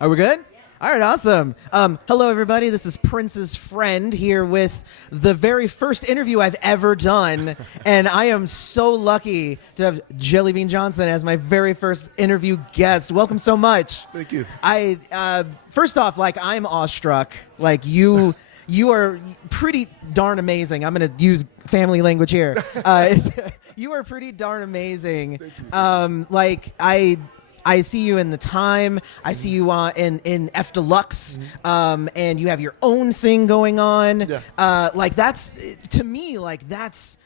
Are we good? All right, awesome. Hello, everybody. This is Prince's friend here with the very first interview I've ever done, and I am so lucky to have Jellybean Johnson as my very first interview guest. Welcome so much. Thank you. First off, like, I'm awestruck. Like, you are pretty darn amazing. I'm going to use family language here. You are pretty darn amazing. Thank you. I see you in The Time. I see you in fDeluxe, and you have your own thing going on. Yeah. That's to me, that's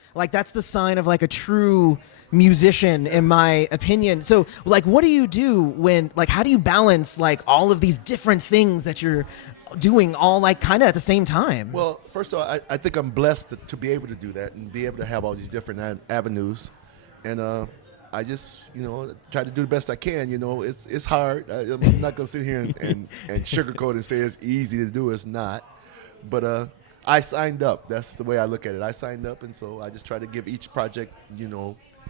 the sign of like a true musician, in my opinion. So, like, what do you do when, like, how do you balance like all of these different things that you're doing all like kind of at the same time? Well, first of all, I think I'm blessed to be able to do that and be able to have all these different avenues, and I just, try to do the best I can. It's hard. I'm not gonna sit here and sugarcoat and say it's easy to do. It's not. But I signed up. That's the way I look at it. I signed up, and so I just try to give each project,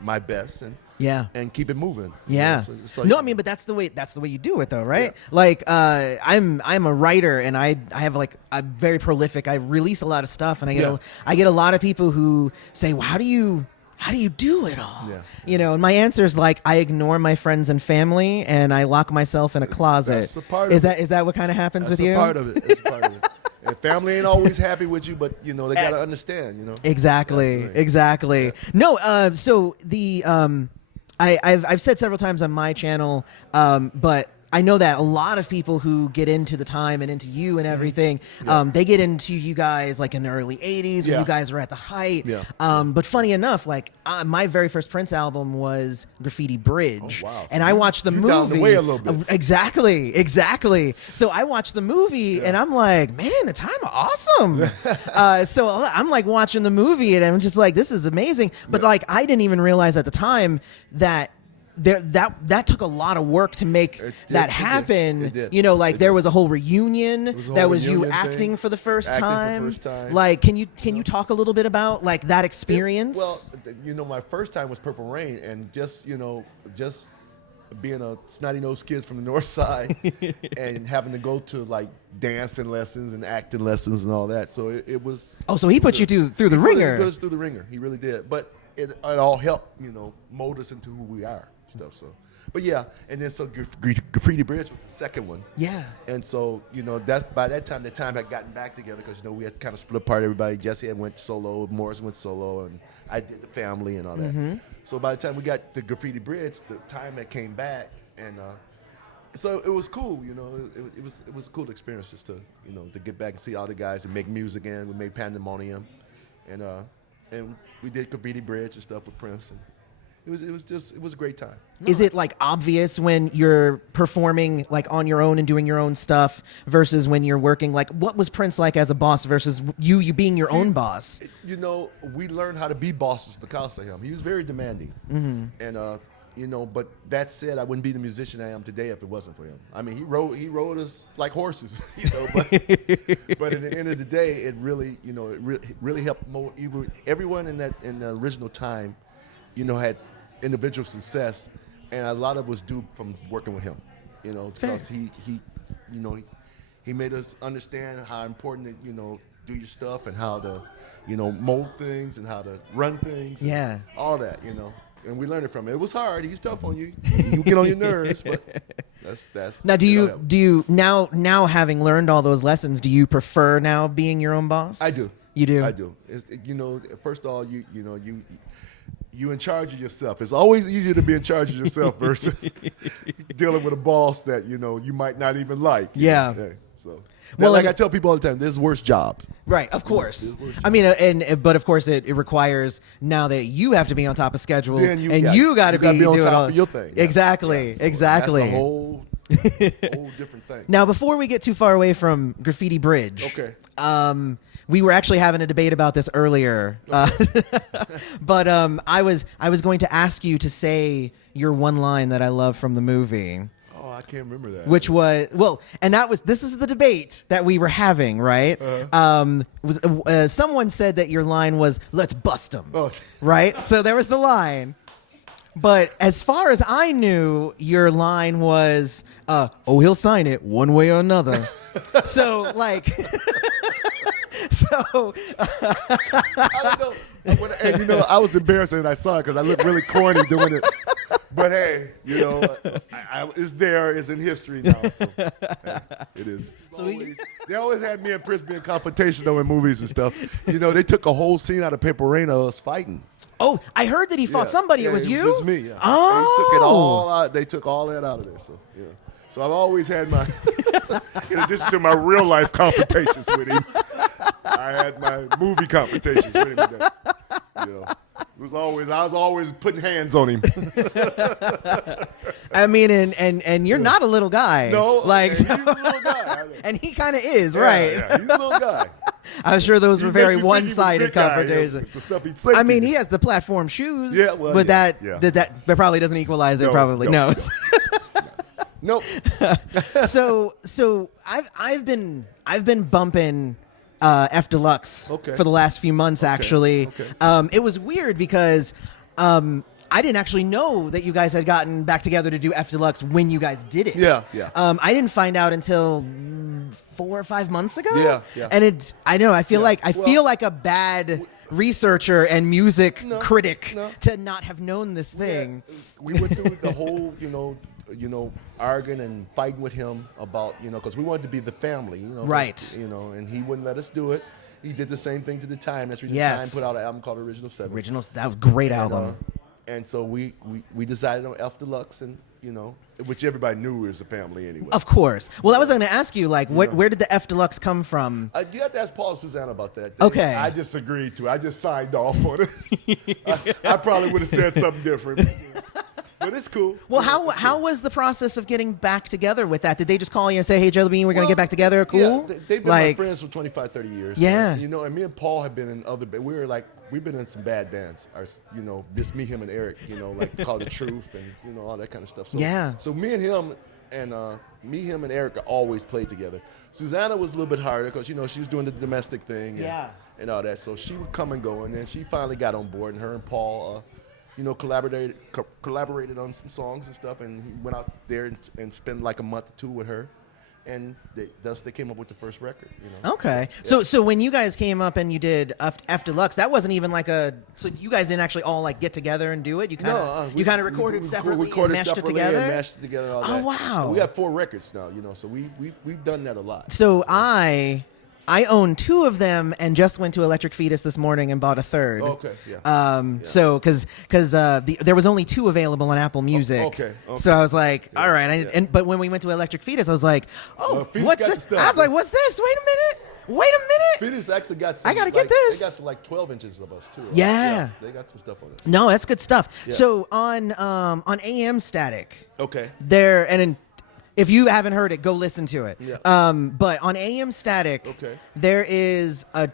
my best and keep it moving. Yeah. But that's the way you do it, though, right? Yeah. Like, I'm a writer, and I have like I'm very prolific. I release a lot of stuff, and I get a lot of people who say, well, how do you do it all? Yeah. And my answer is like, I ignore my friends and family, and I lock myself in a closet. That's a part is of that it. Is that what kind of happens That's with you? a part of it. It's a part of it. And family ain't always happy with you, but they gotta understand. Exactly. Yeah. No. So I've said several times on my channel, but I know that a lot of people who get into The Time and into you and everything, they get into you guys like in the early 80s when you guys were at the height. Yeah. But funny enough, like my very first Prince album was Graffiti Bridge. Oh, wow. And I watched the movie. Down the way a little bit. Exactly. So I watched the movie and I'm like, man, The Time awesome. So I'm like watching the movie and I'm just like, this is amazing. But like, I didn't even realize at the time that that took a lot of work to make that happen. It did. There was a whole reunion. That was you reunion acting thing. for the first Acting for the time. first time. Like, can you talk a little bit about like that experience? My first time was Purple Rain, and just being a snotty-nosed kid from the north side and having to go to like dancing lessons and acting lessons and all that. So it was. Oh, so he put you through the ringer. He put us through the ringer. He really did. But it all helped, mold us into who we are. Stuff. So, but yeah, and then so Graffiti Bridge was the second one. Yeah. And so that's by that time the Time had gotten back together because we had kind of split apart. Everybody, Jesse had went solo, Morris went solo, and I did the family and all that. So by the time we got to Graffiti Bridge, the Time had came back, and so it was cool. It was a cool experience just to to get back and see all the guys and make music again. We made Pandemonium, and we did Graffiti Bridge and stuff with Prince. And it was a great time. Is it like obvious when you're performing like on your own and doing your own stuff versus when you're working? Like, what was Prince like as a boss versus you being your own boss? We learned how to be bosses because of him. He was very demanding, and but that said, I wouldn't be the musician I am today if it wasn't for him. I mean, he rode us like horses, but at the end of the day, it really really helped everyone in the original Time. Had individual success, and a lot of us do from working with him. Because he made us understand how important to do your stuff and how to mold things and how to run things. Yeah, and all that. And we learned it from him. It was hard. He's tough on you. You get on your nerves, but that's. Now, do you now having learned all those lessons, do you prefer now being your own boss? I do. You do. I do. First of all, you in charge of yourself. It's always easier to be in charge of yourself versus dealing with a boss that you might not even like. Yeah. So, well, like I tell people all the time, there's worse jobs. Right, of course. I mean, but of course it requires now that you have to be on top of schedules, you got to be on doing top of your thing. Exactly, so exactly. That's a whole different thing. Now, before we get too far away from Graffiti Bridge, okay. We were actually having a debate about this earlier, but I was going to ask you to say your one line that I love from the movie. Oh, I can't remember that. Which was this is the debate that we were having, right? Someone said that your line was "Let's bust them," right? So there was the line. But as far as I knew, your line was, "Oh, he'll sign it one way or another." So like, so I don't know. And you know, I was embarrassed when I saw it because I looked really corny doing it. But hey, you know, it's there. It's in history now. So hey, it is. They always had me and Prince being confrontational in movies and stuff. You know, they took a whole scene out of Paper Rain of us fighting. Oh, I heard that he fought somebody. It was you? It was me. Yeah. Oh. They took it all out. They took all that out of there. So yeah. So I've always had my, in addition to my real life confrontations with him, I had my movie confrontations with him. You know, I was always putting hands on him. I mean, and you're not a little guy. No, like he's a little guy. And he kind of is, right? Yeah, he's a little guy. I'm sure those were very make you think he was a one-sided big guy, confrontations. The stuff he'd say I to mean, you. he has the platform shoes. Yeah, well, but yeah, that probably doesn't equalize it. Probably no. Nope. So I've been bumping fDeluxe for the last few months. Actually, it was weird because I didn't actually know that you guys had gotten back together to do fDeluxe when you guys did it. Yeah. I didn't find out until 4 or 5 months ago. Yeah. And I feel like a bad researcher and music critic to not have known this thing. We went through the whole, you know, arguing and fighting with him about, because we wanted to be the family, right? And he wouldn't let us do it. He did the same thing to The Time. That's when The Time put out an album called Original 7. That was a great album. And so we decided on fDeluxe, and which everybody knew was a family anyway. Of course. Well, I was going to ask you, like, where did the fDeluxe come from? You have to ask Paul and Susanna about that. Okay. I just agreed to it. I just signed off on it. I probably would have said something different. But it's cool. Well, how was the process of getting back together with that? Did they just call you and say, "Hey, Jellybean, we're going to get back together"? Cool. Yeah, they've been my friends for 25, 30 years. Yeah. And me and Paul have been in other. We've been in some bad bands. Just me, him, and Eric. Called The Truth, and all that kind of stuff. So, yeah. So me and him and Eric always played together. Susanna was a little bit harder because she was doing the domestic thing. And all that. So she would come and go, and then she finally got on board, and her and Paul. Collaborated on some songs and stuff, and he went out there and spent like a month or two with her, and they came up with the first record. Okay, Yeah. So when you guys came up and you did fDeluxe, that wasn't even so you guys didn't actually all get together and do it. You kind of recorded separately, and mashed it together. And mashed it together. And all that. Oh wow! And we have 4 records now, so we've done that a lot. So I own 2 of them and just went to Electric Fetus this morning and bought a third. Okay, yeah. So because there was only 2 available on Apple Music. Okay. So I was like, all right. But when we went to Electric Fetus, I was like, what's this? I was like, what's this? Wait a minute. Fetus actually got some. I gotta get this. They got some 12 inches of us too. Right? Yeah. They got some stuff on us. No, that's good stuff. Yeah. So on AM Static. Okay. If you haven't heard it, go listen to it. Yeah. But on AM Static, there is a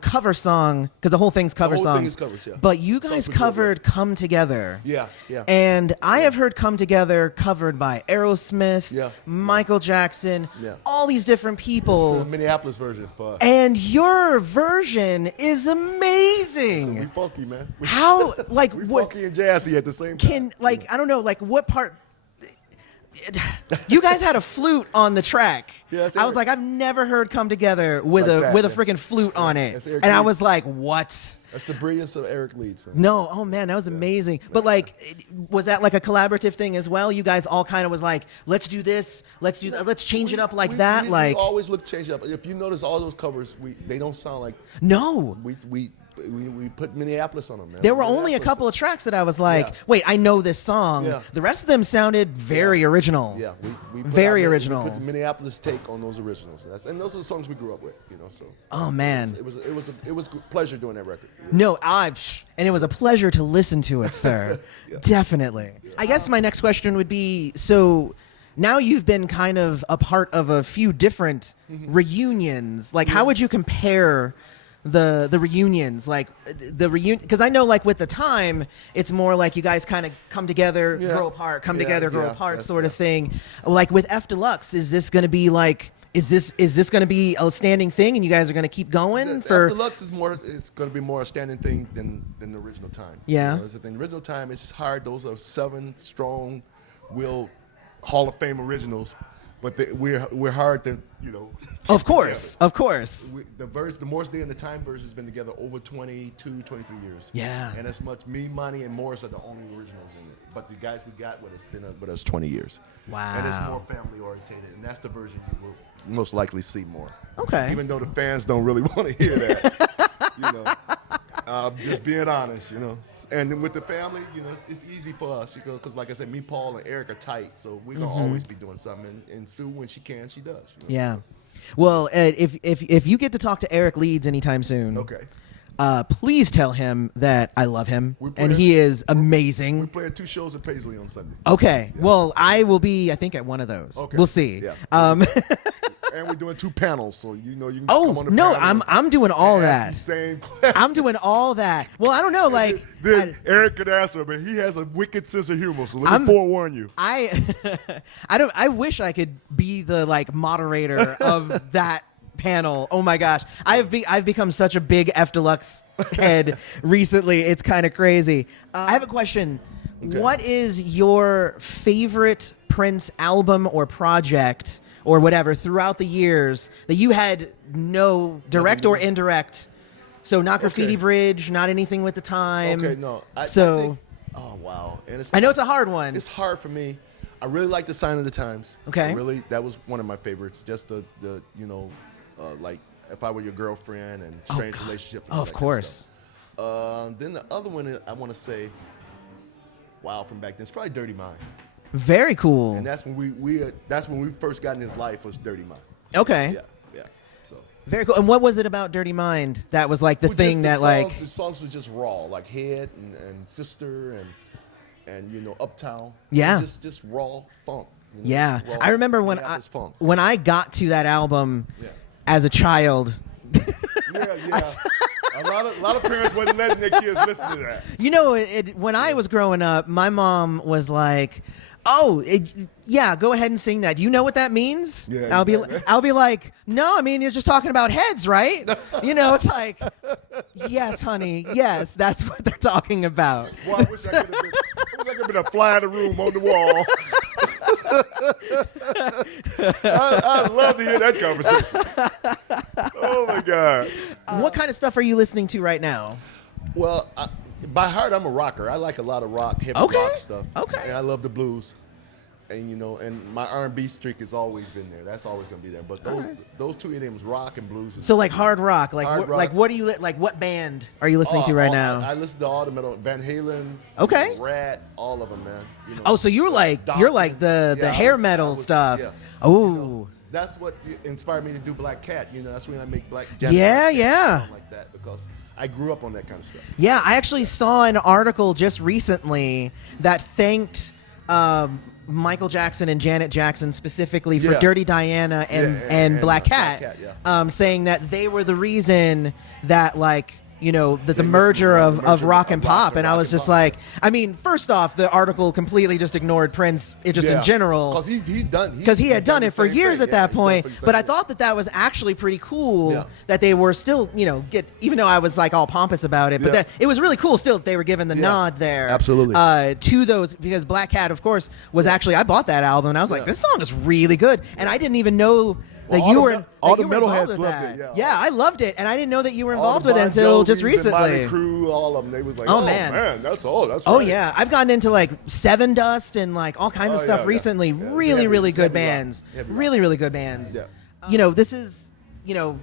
cover song, because the whole thing's cover songs. The whole thing is covers, yeah. But you guys covered "Come Together." Yeah. And I have heard "Come Together" covered by Aerosmith, Michael Jackson, all these different people. It's the Minneapolis version for us. And your version is amazing. We funky, man. We what? Funky and jazzy at the same time. I don't know, what part. You guys had a flute on the track. Yeah, I was like, I've never heard "Come Together" with a freaking flute on it, and I was like, what? That's the brilliance of Eric Leeds. No, oh man, that was amazing. But was that like a collaborative thing as well? You guys all kind of was like, let's do this, let's change it up like that. We always look change it up. If you notice all those covers, they don't sound like. No. We put Minneapolis on them, man. There were only a couple of tracks that I was like, wait, I know this song. Yeah. The rest of them sounded very original. Yeah, we very original. We put the Minneapolis take on those originals, and those are the songs we grew up with, So. Oh man, it was a pleasure doing that record. No, and it was a pleasure to listen to it, sir. Definitely. Yeah. I guess my next question would be, so now you've been kind of a part of a few different reunions. How would you compare the reunions, because I know with The Time, it's more like you guys kind of come together, grow apart, grow apart sort of thing. With fDeluxe, is this going to be Is this going to be a standing thing, and you guys are going to keep going for? fDeluxe is more. It's going to be more a standing thing than the original time. Yeah. That's the thing. The original time is just hard. Those are 7 strong, will Hall of Fame originals, but we're hard to Of course, of course. The Morris Day and the Time version has been together over 22, 23 years. Yeah. And as much me, Monty, and Morris are the only originals in it. But the guys we got with us been with us 20 years. Wow. And it's more family orientated, and that's the version you will most likely see more. Okay. Even though the fans don't really want to hear that. Just being honest, And then with the family, it's easy for us, because like I said, me, Paul, and Eric are tight, so we're gonna always be doing something. And Sue, when she can, she does. Yeah. Well, if you get to talk to Eric Leeds anytime soon, Okay. Please tell him that I love him, and he is amazing. We're playing 2 shows at Paisley on Sunday. Okay. Yeah. Well, I will be, I think, at one of those. Okay. We'll see. Yeah. And we're doing 2 panels, so you can Oh come on the no, panel I'm doing all and that. ask the same questions. I'm doing all that. Well, I don't know, like Then Eric could answer, but he has a wicked sense of humor. So let me forewarn you. I wish I could be the moderator of that panel. Oh my gosh, I've become such a big fDeluxe head recently. It's kind of crazy. I have a question. Okay. What is your favorite Prince album or project or whatever throughout the years that you had no direct or indirect? So not Graffiti Bridge, not anything with the time. Okay, no. I think, oh wow, and I know it's a hard one. It's hard for me. I really like the Sign of the Times. Okay. That was one of my favorites. Just the like If I Were Your Girlfriend and Strange Relationship. And of course. Then the other one I want to say, wow, from back then, it's probably Dirty Mind. Very cool. And that's when we first got in his life, was Dirty Mind. Okay. Yeah. So very cool. And what was it about Dirty Mind that was like the thing that the songs were just raw, like Head and Sister and Uptown. Yeah. Just raw funk. Yeah. Raw, I remember when I got to that album as a child. Yeah. A lot of parents wasn't letting their kids listen to that. When I was growing up, my mom was like, "Oh, go ahead and sing that. Do you know what that means?" Yeah, I'll be like, "No, I mean, you're just talking about heads, right?" It's like, "Yes, honey, yes, that's what they're talking about." Well, I wish I could have been a fly in the room on the wall. I'd love to hear that conversation. Oh my God. What kind of stuff are you listening to right now? Well, by heart, I'm a rocker. I like a lot of rock, heavy rock stuff. Okay. And I love the blues. And and my R&B streak has always been there. That's always going to be there. But those 2 idioms, rock and blues. So like hard rock, rock. Like what do you what band are you listening to right now? I listen to all the metal, Van Halen, Rat, all of them, man. So you're like the hair metal stuff. Yeah. Oh. That's what inspired me to do Black Cat. That's when I make Black. Yeah. Like that, because I grew up on that kind of stuff. Yeah, I actually saw an article just recently that thanked Michael Jackson and Janet Jackson specifically for Dirty Diana and Black Cat, saying that they were the reason that the merger of rock and pop. And I was just like, I mean, first off, the article completely just ignored Prince in general. Because he had done it for years at that point. But I thought that was actually pretty cool that they were still, even though I was like all pompous about it, but that it was really cool still that they were given the nod there. Absolutely. To those, because Black Cat, of course, was actually, I bought that album and I was like, this song is really good. And I didn't even know that you were metalheads loved it. Yeah, I loved it, and I didn't know that you were involved with it until just recently. Crew, all of them, they was like, oh man, that's all. That's oh right. yeah, I've gotten into like Seven Dust and like all kinds of stuff recently. Really good bands. Really good bands. Yeah. This is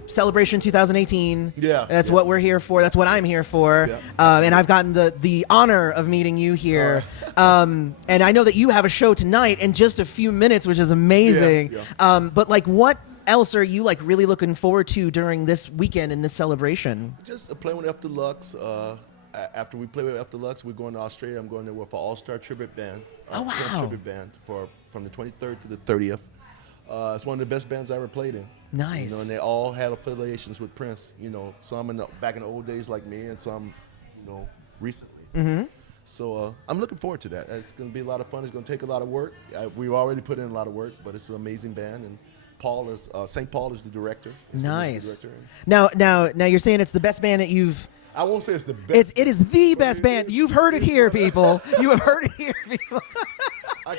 Celebration 2018. That's what we're here for. That's what I'm here for. And I've gotten the honor of meeting you here. And I know that you have a show tonight in just a few minutes, which is amazing. But like, what else are you like really looking forward to during this weekend in this celebration? Just playing with fDeluxe. After we play with fDeluxe, we're going to Australia. I'm going there with an all-star tribute band. Wow. Prince tribute band from the 23rd to the 30th. It's one of the best bands I ever played in. Nice. And they all had affiliations with Prince. Some back in the old days like me, and some, recently. Mm-hmm. So I'm looking forward to that. It's going to be a lot of fun. It's going to take a lot of work. We've already put in a lot of work, but it's an amazing band, and Paul is St. Paul is the director. Is the Nice. music director. Now you're saying it's the best band that you've. I won't say it's the best. It is the best band. You've heard it here, people. You have heard it here, people. I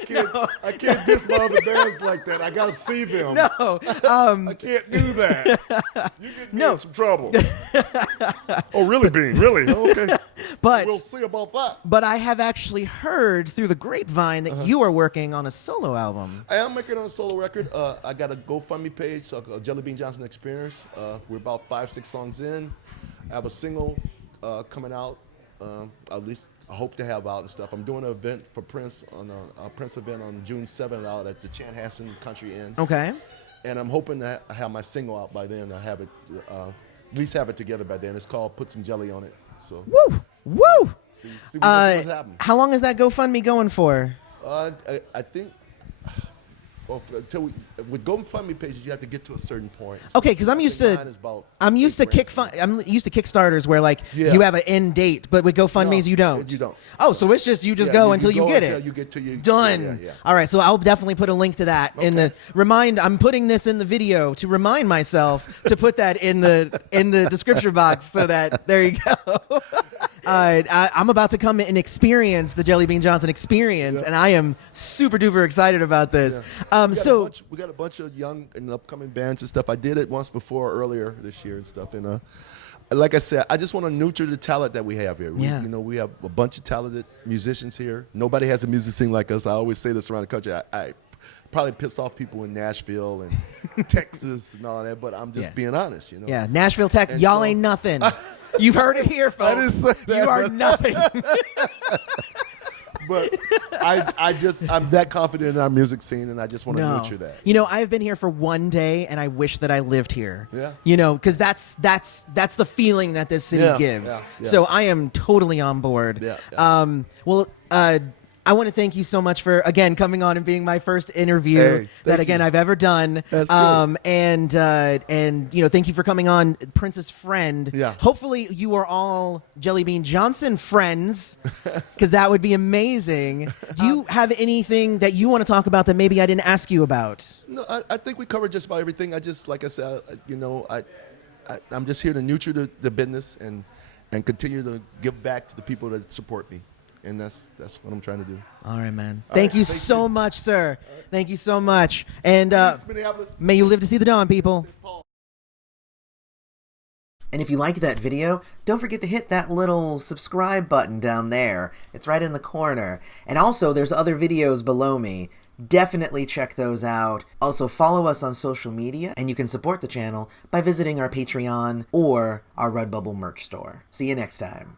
can't diss my other bands like that. I gotta see them. No, I can't do that. You get me in some trouble. Oh, really, Bean? Really? Okay. but We'll see about that. but I have actually heard through the grapevine that you are working on a solo album. I am making a solo record. I got a GoFundMe page, Jellybean Johnson Experience. We're about 5-6 songs in. I have a single coming out. At least I hope to have out and stuff. I'm doing an event for Prince on a Prince event on June 7th out at the Chanhassen Country Inn. Okay. And I'm hoping to have my single out by then. I have it, at least have it together by then. It's called "Put Some Jelly on It." So Woo! see what's happening. How long is that GoFundMe going for? I think. Well, with GoFundMe pages, you have to get to a certain point. Okay, because I'm used to Kickstarters where like you have an end date, but with GoFundMe's you don't. You don't. Oh, so it's just you go until you get it. You get to your Done. Yeah. All right, so I'll definitely put a link to that in the I'm putting this in the video to remind myself to put that in the description box so that there you go. I'm about to come and experience the Jellybean Johnson Experience, and I am super duper excited about this. We got a bunch of young and upcoming bands and stuff. I did it once before earlier this year and stuff. And like I said, I just want to nurture the talent that we have here. Yeah. We have a bunch of talented musicians here. Nobody has a musician like us. I always say this around the country. I probably piss off people in Nashville and Texas and all that, but I'm just being honest, Yeah, Nashville, Tech, y'all ain't nothing. You've heard it here, folks. I didn't say that, you are nothing. But I'm that confident in our music scene, and I just want to nurture that. I've been here for one day, and I wish that I lived here. Yeah. Because that's the feeling that this city gives. Yeah. So I am totally on board. Yeah. I want to thank you so much for, again, coming on and being my first interview I've ever done. That's good. And thank you for coming on, Prince's friend. Yeah. Hopefully you are all Jellybean Johnson friends, because that would be amazing. Do you have anything that you want to talk about that maybe I didn't ask you about? No, I think we covered just about everything. Like I said, I'm just here to nurture the business and continue to give back to the people that support me. And that's what I'm trying to do. All right, man. Thank you so much, sir. Thank you so much. And may you live to see the dawn, people. And if you liked that video, don't forget to hit that little subscribe button down there. It's right in the corner. And also, there's other videos below me. Definitely check those out. Also, follow us on social media, and you can support the channel by visiting our Patreon or our Redbubble merch store. See you next time.